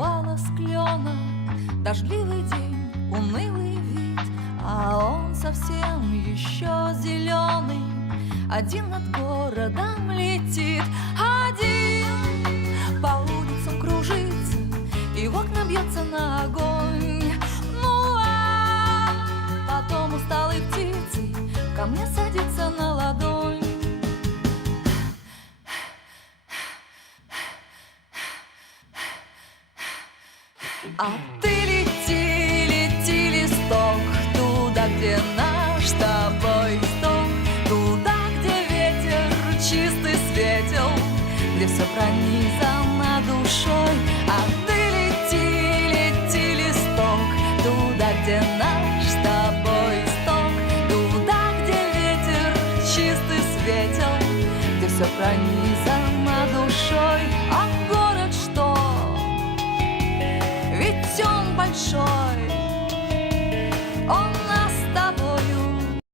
покрывало с клена. Дождливый день, унылый вид, а он совсем еще зеленый. Один над городом летит, один по улицам кружится и в окна бьется на огонь. Ну а потом усталой птицей ко мне садится на ладонь. А ты лети, лети, листок, туда, где наш с тобой исток, туда, где ветер чистый светел, где все пронизано душой. А ты лети, лети, листок, туда, где наш с тобой исток, туда, где ветер чистый светел, где все пронизано душой. А город что? Ведь он большой, он